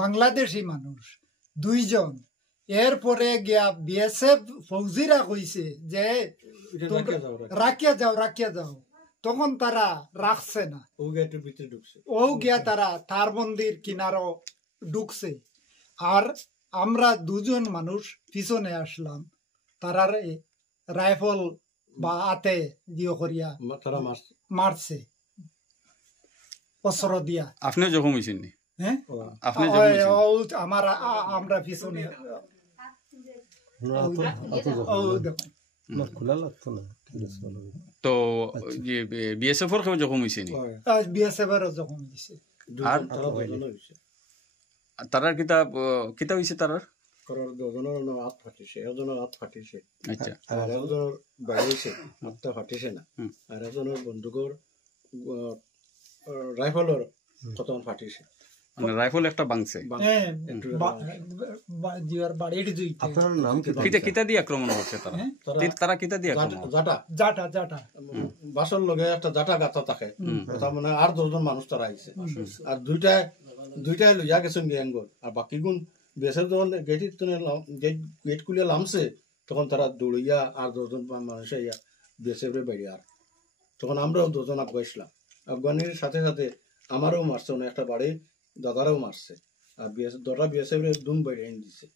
বাংলাদেশি মানুষ 2 জন। এরপরে গিয়া বিএসএফ ফৌজিরা কইছে যে রাখিয়া যাও, তখন তারা রাখছে না, ও গিয়া তারা তার মন্দির কিনারও ঢুকছে। আর আমরা 2 জন মানুষ পিছনে আসলাম, তারার রাইফল বা হাতে দিয়ে করিয়া মারছে অস্ত্র দিয়া। আপনি জখম হয়েছেন? হ্যাঁ, আমরা পিছনে তো বিএসএফ এর কেউ জখম হয়েছে? বিএসএফ এর জখম হয়েছে। আর তারার কিতা হয়েছে? তারার হাত ফাটিছে, একজনের হাত ফাটিছে, আর একজনের বাড়িছে হাতটা ফাটিছে না, আর একজনের বন্দুকের রাইফলের তখন ফাটিছে, রাইফল একটা ভাঙছে। কিতা দিয়ে আক্রমণ করছে তারা? তারা কিতা দিয়ে জাটা বাসর লগে একটা জাটা গাতা থাকে, তার মানে আর 2 জন মানুষ তারা আইছে, আর দুইটাই লইয়া গেছেন গ্যাঙ্গল, আর বাকি গুণ বেসের যখন গেট খুলিয়া লামছে তখন তারা দৌড়িয়া আর 2 জন মানুষ আইয়া বেসের বাইরে। আর তখন আমরাও 2 জন আফগাইছিলাম, আফগানির সাথে সাথে আমারও মারছে, একটা বাড়ি দাদারাও মারছে, আর 2টা বিএসএফ দুম বাইরে দিছে।